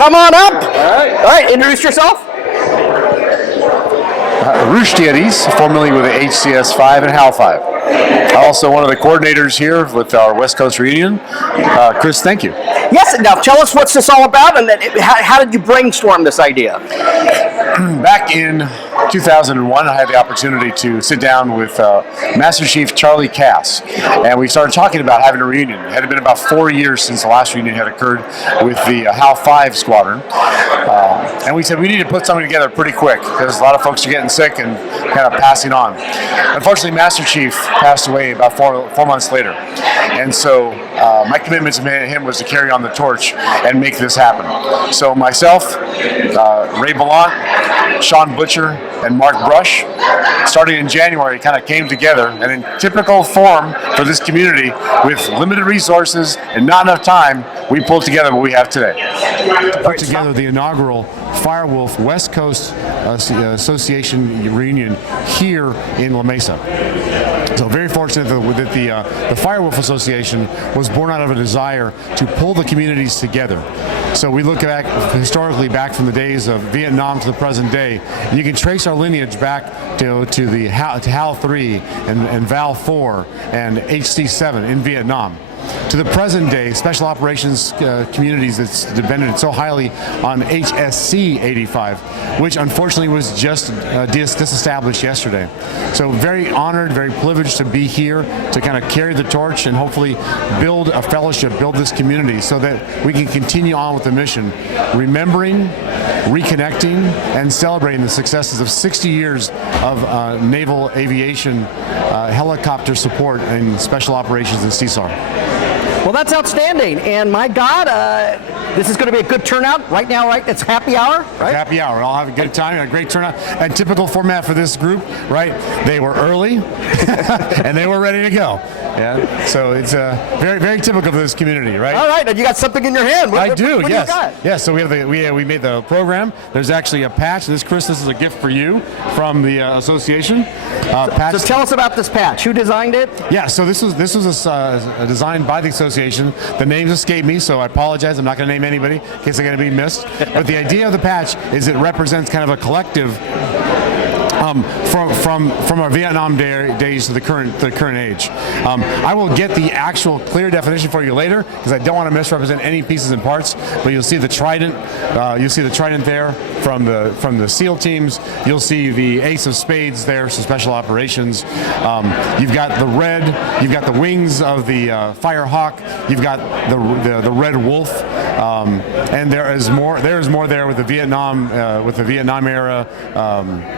come on up. All right, introduce yourself. Rushdi, formerly with the HCS-5 and Hal-3. Also one of the coordinators here with our West Coast reunion. Chris, thank you. Yes, now tell us what's this all about, and how did you brainstorm this idea? Back in 2001, I had the opportunity to sit down with Master Chief Charlie Cass, and we started talking about having a reunion. It had been about 4 years since the last reunion had occurred with the HAL-5 squadron, and we said we need to put something together pretty quick because a lot of folks are getting sick and kind of passing on. Unfortunately, Master Chief passed away about four months later, and so my commitment to him was to carry on the torch and make this happen. So myself, Ray Ballant, Sean Butcher, and Mark Brush, starting in January, kind of came together, and in typical form for this community, with limited resources and not enough time, we pulled together what we have today. Put together the inaugural Firewolf West Coast Association reunion here in La Mesa. So very fortunate that the Firewolf Association was born out of a desire to pull the communities together. So we look back historically back from the days of Vietnam to the present day. You can trace our lineage back to HAL-3 and VAL-4 and HC-7 in Vietnam. To the present day, special operations communities that's depended so highly on HSC-85, which unfortunately was just disestablished yesterday. So very honored, very privileged to be here to kind of carry the torch and hopefully build a fellowship, build this community so that we can continue on with the mission, remembering, reconnecting, and celebrating the successes of 60 years of naval aviation helicopter support and special operations in CSAR. Well, that's outstanding, and my God, this is going to be a good turnout right now, right? It's happy hour, right? Happy hour. We'll have a good time, a great turnout. And typical format for this group, right? They were early, and they were ready to go. Yeah. So it's very, very typical of this community, right? All right, and you got something in your hand. I do. What Yes. do you got? Yes. So we made the program. There's actually a patch. Chris, this is a gift for you from the association. So tell us about this patch. Who designed it? Yeah. So this was designed by the association. The names escape me, so I apologize. I'm not going to name anybody in case they're going to be missed. But the idea of the patch is it represents kind of a collective from our Vietnam days to the current age. I will get the actual clear definition for you later because I don't want to misrepresent any pieces and parts. But you'll see the trident. You'll see the trident there from the SEAL teams. You'll see the Ace of Spades there, so special operations. You've got the red. You've got the wings of the Firehawk. You've got the Red Wolf. And there is more. There is more there with the Vietnam era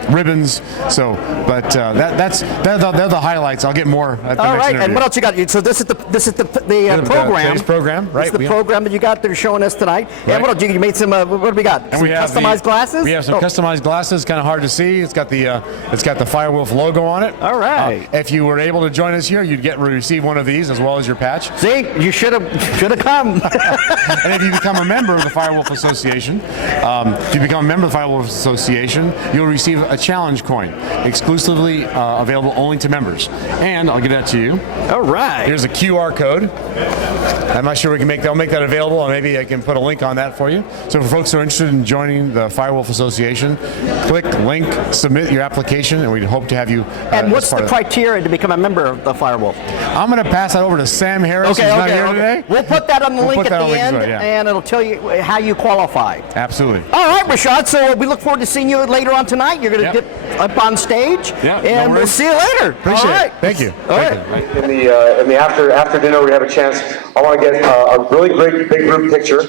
ribbons. So, but they're the highlights. I'll get more at the next interview. And what else you got? So this is the program. Today's program, right? It's the program that you got that you're showing us tonight. Right. And what else? You made some. What do we got? And some customized glasses. We have some customized glasses. Kind of hard to see. It's got the Firewolf logo on it. All right. If you were able to join us here, you'd receive one of these as well as your patch. See, you should have come. And if you become a member of the Firewolf Association, you'll receive a challenge coin, exclusively available only to members. And I'll give that to you. All right. Here's a QR code. I'm not sure they'll make that available, or maybe I can put a link on that for you. So for folks who are interested in joining the Firewolf Association, click link, submit your application, and we hope to have you. And what's the criteria to become a member of the Firewolf? I'm going to pass that over to Sam Harris, who's not here today. We'll put that on the link at the end, and it'll tell you how you qualify. Absolutely. All right, Rashad. So we look forward to seeing you later on tonight. You're going to dip up on stage, and we'll see you later. Appreciate it. Thank you. All right. In the after dinner, we have a chance. I want to get a really great big group picture.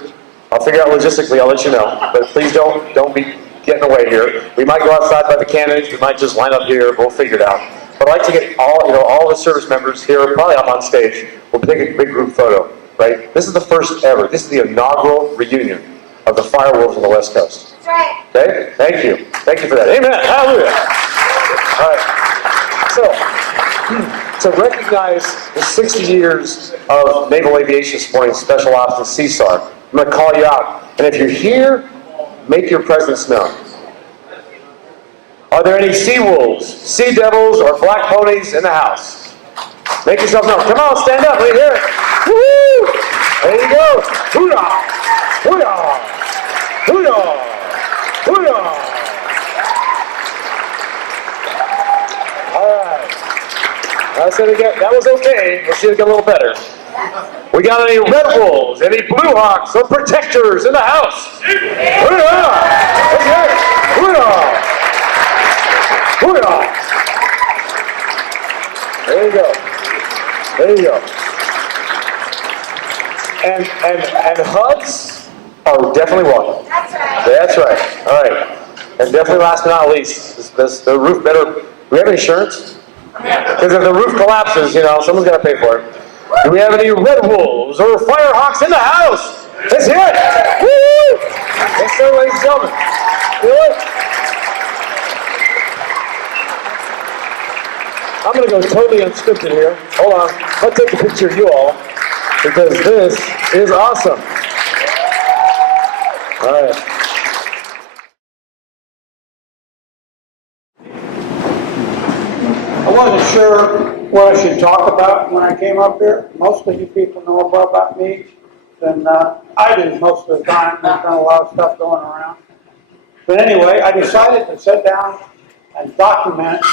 I'll figure out logistically. I'll let you know. But please don't be getting away here. We might go outside by the cannons. We might just line up here. We'll figure it out. But I'd like to get all the service members here, probably up on stage. We'll take a big group photo. Right? This is the first ever. This is the inaugural reunion of the Firewolves on the West Coast. That's right. Okay? Thank you. Thank you for that. Amen. Hallelujah. All right. So recognize the 60 years of naval aviation supporting special ops and CSAR. I'm going to call you out. And if you're here, make your presence known. Are there any Seawolves, Sea Devils, or Black Ponies in the house? Make yourself known. Come on, stand up. Let me hear it. Woo! There you go. Hoorah! Hoorah! Let's see it again. That was okay. Let's see it get a little better. We got any Red Wolves, any Blue Hawks or Protectors in the house? Hoo-yah! Let's hear it. Hoo-yah! Hoo-yah! There you go. There you go. And HUDs are definitely welcome. That's right. All right. And definitely last but not least, the roof better. Do we have insurance? Because if the roof collapses, you know, someone's got to pay for it. Do we have any Red Wolves or Firehawks in the house? Let's hear it. Woo! Yes, sir, ladies and gentlemen. Do it. I'm going to go totally unscripted here. Hold on. Let's take a picture of you all, because this is awesome. All right. I wasn't sure what I should talk about when I came up here. Most of you people know more about me than I do most of the time. There's been a lot of stuff going around. But anyway, I decided to sit down and document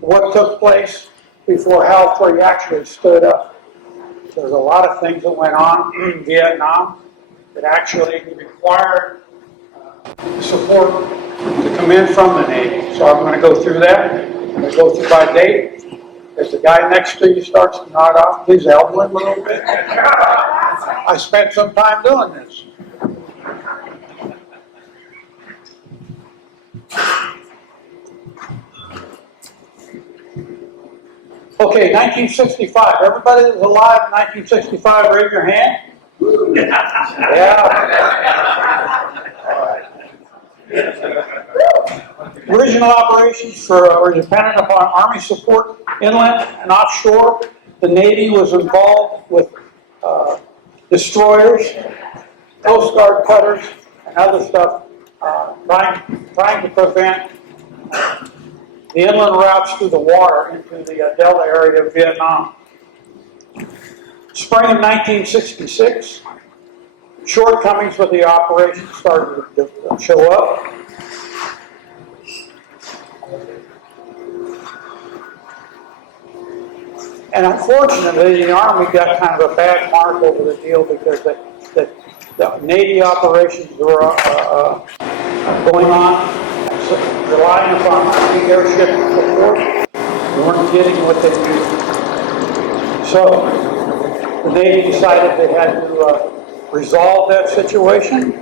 what took place before Hal-3 actually stood up. There's a lot of things that went on in Vietnam that actually required support to come in from the Navy. So I'm going to go through that. I'm going to go through by date. If the guy next to you starts to nod off, please help him a little bit. I spent some time doing this. Okay, 1965. Everybody that was alive in 1965, raise your hand. Yeah. All right. Original operations were dependent upon Army support inland and offshore. The Navy was involved with destroyers, Coast Guard cutters, and other stuff, trying to prevent the inland routes through the water into the Delta area of Vietnam. Spring of 1966, shortcomings with the operation started to show up. And unfortunately, the Army got kind of a bad mark over the deal because the Navy operations were going on, relying upon Army airship support. They weren't getting what they needed. So the Navy decided they had to resolve that situation.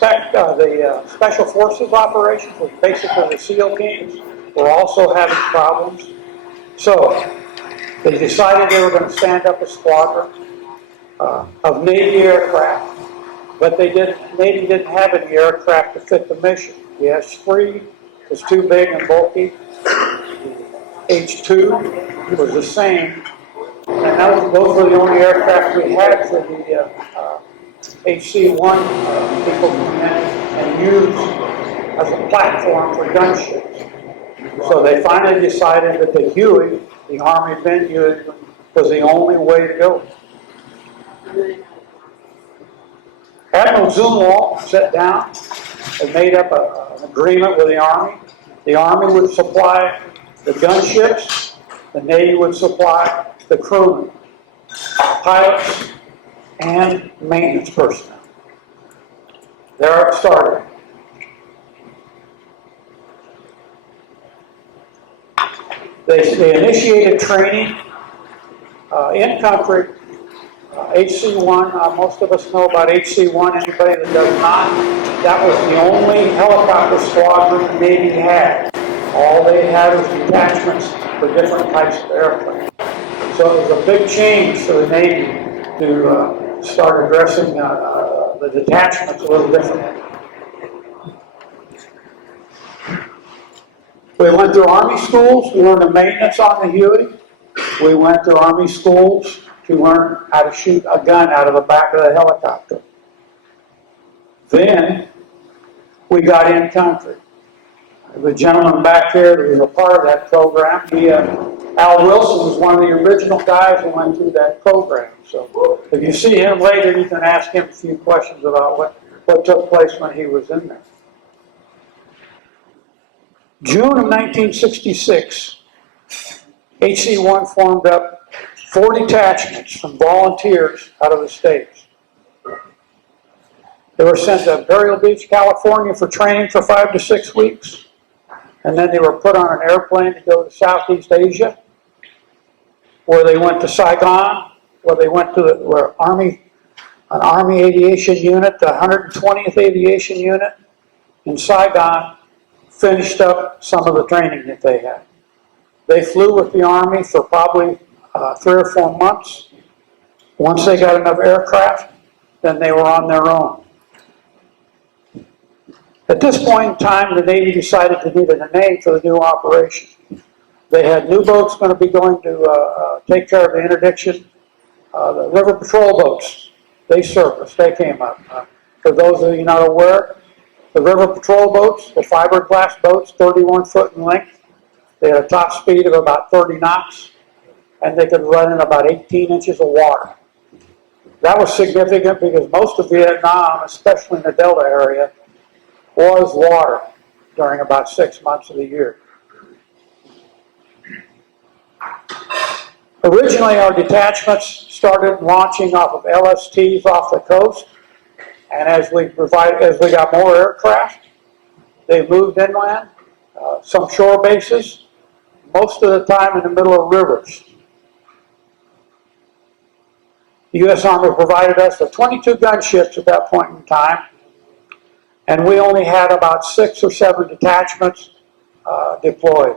The Special Forces operations, which basically the SEAL teams, were also having problems. So they decided they were going to stand up a squadron of Navy aircraft. But Navy didn't have any aircraft to fit the mission. The S-3 was too big and bulky. The H-2 was the same. And those were the only aircraft we had for the HC-1 people come in and use as a platform for gunships. So they finally decided that the Huey, the Army Ben Huey, was the only way to go. Admiral Zumwalt sat down and made up an agreement with the Army. The Army would supply the gunships, the Navy would supply the crewmen, pilots, and maintenance personnel. There it started. They initiated training in country. HC-1, most of us know about HC-1. Anybody that does not, that was the only helicopter squadron the Navy had. All they had was detachments for different types of airplanes. So it was a big change for the Navy to start addressing the detachments a little differently. We went to Army schools. We learned the maintenance on the Huey. We went to Army schools to learn how to shoot a gun out of the back of the helicopter. Then we got in country. The gentleman back here that was a part of that program, Al Wilson was one of the original guys who went through that program. So if you see him later, you can ask him a few questions about what took place when he was in there. June of 1966, HC-1 formed up 4 detachments from volunteers out of the States. They were sent to Imperial Beach, California for training for 5 to 6 weeks. And then they were put on an airplane to go to Southeast Asia, where they went to Saigon, where they went to an Army Aviation Unit, the 120th Aviation Unit in Saigon, finished up some of the training that they had. They flew with the Army for probably 3 or 4 months. Once they got enough aircraft, then they were on their own. At this point in time, the Navy decided to need a name for the new operation. They had new boats going to be going to take care of the interdiction. The river patrol boats, they surfaced, they came up. For those of you not aware, the river patrol boats, the fiberglass boats, 31 foot in length, they had a top speed of about 30 knots, and they could run in about 18 inches of water. That was significant because most of Vietnam, especially in the Delta area, was water during about 6 months of the year. Originally, our detachments started launching off of LSTs off the coast, and as we got more aircraft, they moved inland, some shore bases, most of the time in the middle of rivers. The U.S. Army provided us with 22 gunships at that point in time, and we only had about 6 or 7 detachments deployed.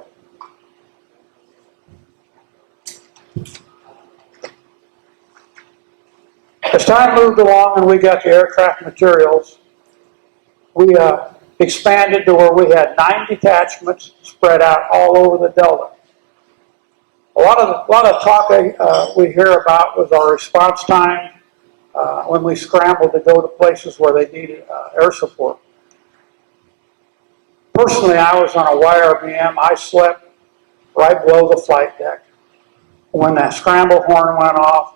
As time moved along and we got the aircraft materials, we expanded to where we had 9 detachments spread out all over the Delta. A lot of talk we hear about was our response time when we scrambled to go to places where they needed air support. Personally, I was on a YRBM. I slept right below the flight deck. When that scramble horn went off,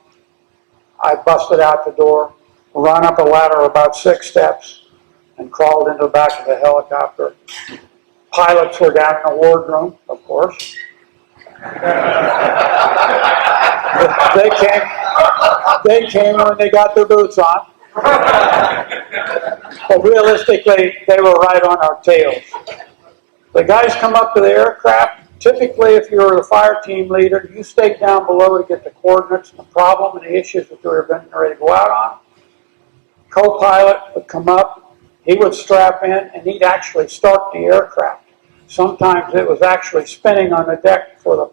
I busted out the door, ran up a ladder about 6 steps, and crawled into the back of the helicopter. Pilots were down in the wardroom, of course. They came when they got their boots on. But realistically, they were right on our tails. The guys come up to the aircraft. Typically, if you were the fire team leader, you stayed down below to get the coordinates and the problem and the issues that they were getting ready to go out on. Co-pilot would come up, he would strap in, and he'd actually start the aircraft. Sometimes it was actually spinning on the deck for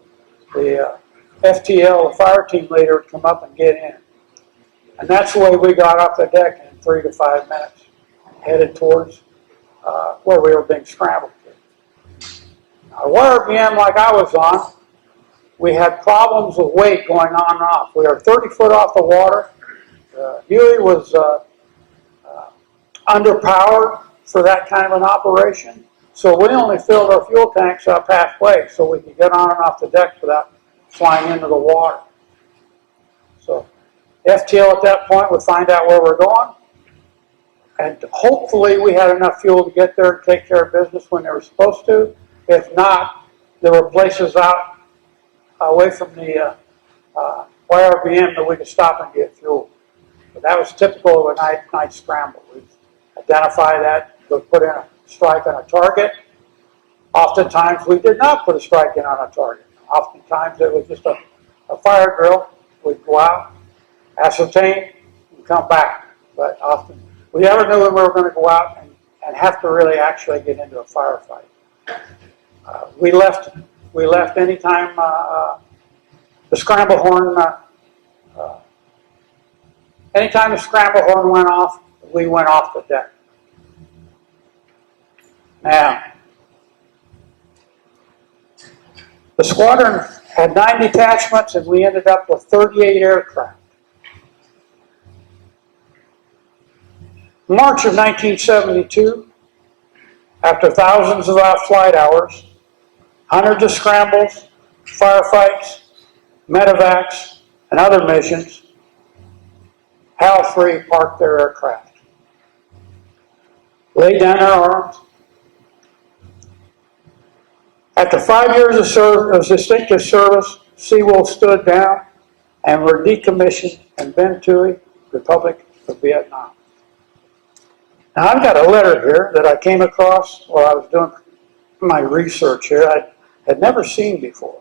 the FTL, the fire team leader, would come up and get in. And that's the way we got off the deck in 3 to 5 minutes, headed towards where we were being scrambled to. Our YRBM, like I was on, we had problems with weight going on and off. We were 30 foot off the water. Huey was underpowered for that kind of an operation. So we only filled our fuel tanks up halfway so we could get on and off the deck without flying into the water. So FTL at that point would find out where we're going. And hopefully we had enough fuel to get there and take care of business when they were supposed to. If not, there were places out away from the YRBM that we could stop and get fuel. But that was typical of a night scramble. We'd identify that, we'd put in a strike on a target. Oftentimes we did not put a strike in on a target. Oftentimes it was just a fire drill. We'd go out, ascertain, and come back. But often we never knew when we were going to go out and have to really actually get into a firefight. We left anytime the scramble horn. Anytime the scramble horn went off, we went off the deck. Now, the squadron had 9 detachments, and we ended up with 38 aircraft. March of 1972, after thousands of flight hours, hundreds of scrambles, firefights, medevacs, and other missions, Hal-3 parked their aircraft, laid down their arms, After 5 years of distinctive service, Seawolf stood down and were decommissioned in Ben Tui, Republic of Vietnam. Now I've got a letter here that I came across while I was doing my research here. I had never seen before.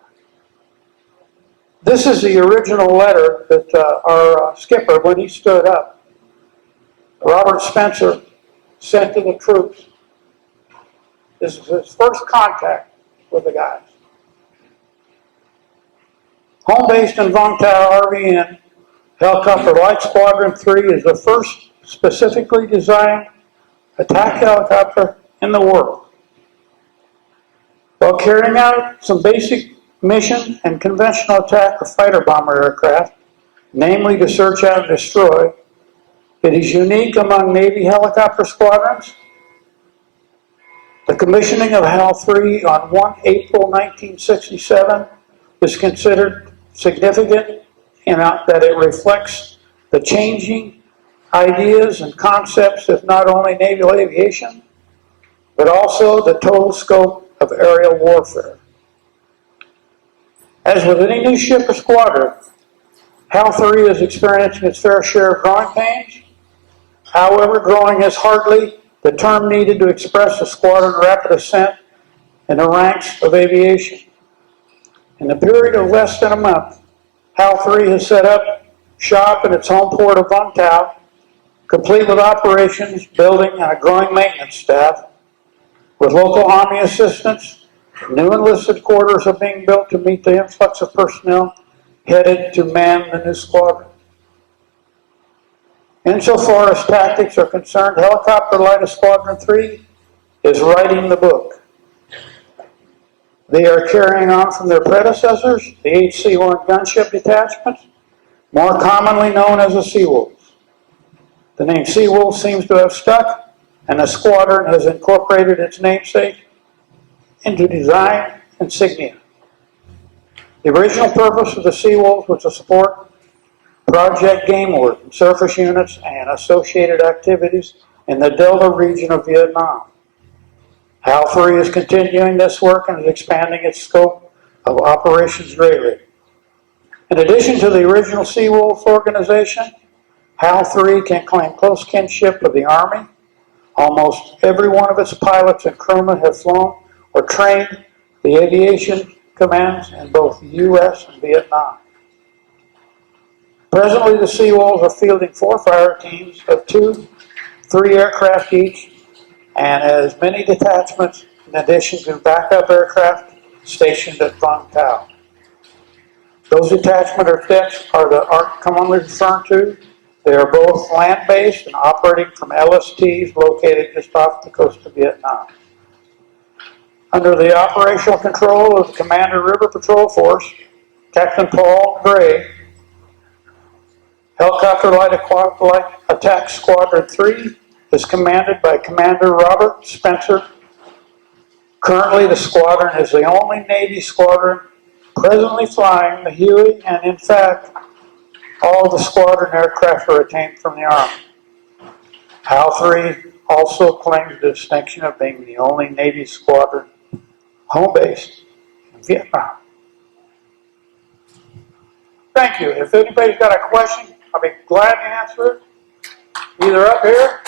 This is the original letter that our skipper, when he stood up, Robert Spencer, sent to the troops. This is his first contact with the guys. Home based in Vung Tau, RVN, Helicopter Light Squadron 3 is the first specifically designed attack helicopter in the world. While carrying out some basic mission and conventional attack or fighter bomber aircraft, namely to search out and destroy, it is unique among Navy helicopter squadrons. The commissioning of Hal-3 on 1 April 1967 is considered significant in that it reflects the changing ideas and concepts of not only naval aviation, but also the total scope of aerial warfare. As with any new ship or squadron, Hal-3 is experiencing its fair share of growing pains. However, growing is hardly the term needed to express a squadron rapid ascent in the ranks of aviation. In the period of less than a month, Hal-3 has set up shop in its home port of Vung Tau, complete with operations, building, and a growing maintenance staff. With local Army assistance, new enlisted quarters are being built to meet the influx of personnel headed to man the new squadron. Insofar as tactics are concerned, Helicopter Light Squadron 3 is writing the book. They are carrying on from their predecessors, the HC-1 gunship detachments, more commonly known as the Seawolves. The name Seawolf seems to have stuck, and the squadron has incorporated its namesake into design insignia. The original purpose of the Seawolf was to support Project Game Warden, surface units, and associated activities in the Delta region of Vietnam. Hal-3 is continuing this work and is expanding its scope of operations greatly. In addition to the original Seawolf organization, Hal-3 can claim close kinship with the Army. Almost every one of its pilots and crewmen have flown or trained the aviation commands in both the U.S. and Vietnam. Presently, the Seawolves are fielding 4 fire teams of 2, 3 aircraft each, and as many detachments in addition to backup aircraft stationed at Vung Tau. Those detachment or decks are the commonly referred to. They are both land-based and operating from LSTs located just off the coast of Vietnam. Under the operational control of the Commander River Patrol Force, Captain Paul Gray, Helicopter Light Attack Squadron 3 is commanded by Commander Robert Spencer. Currently, the squadron is the only Navy squadron presently flying the Huey, and in fact, all of the squadron aircraft are retained from the Army. Hal-3 also claims the distinction of being the only Navy squadron home-based in Vietnam. Thank you. If anybody's got a question, I'll be glad to answer it, either up here.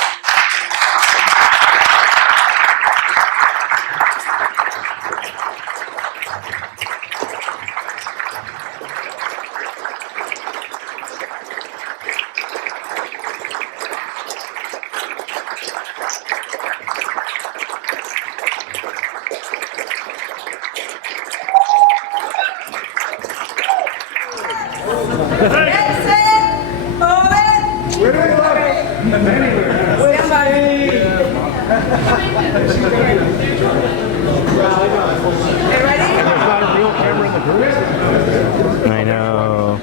I know.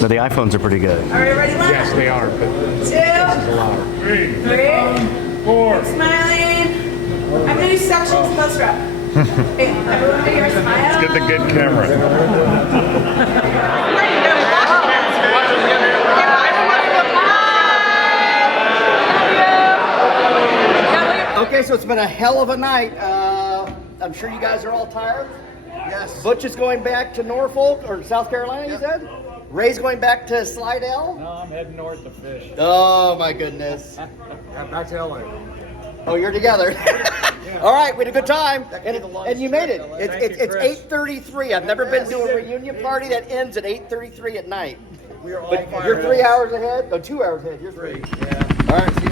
But the iPhones are pretty good. Are we ready? One? Yes, they are. 2, 3, 4. Smiling. I'm going to do sections closer up. Hey, everyone be your smile. Get the good camera. Okay, so it's been a hell of a night. I'm sure you guys are all tired. Yes. Butch is going back to Norfolk or South Carolina, you said? Ray's going back to Slidell? No, I'm heading north to fish. Oh my goodness. Back to LA. Oh, you're together. All right, we had a good time, That could be the longest and you made it. trip, LA. It's Thank you, Chris. 8:33. I've never been to a reunion party that ends at 8:33 at night. We are all But fired you're 3 up. hours ahead. Oh, 2 hours ahead. You're 3. Yeah. All right. See you.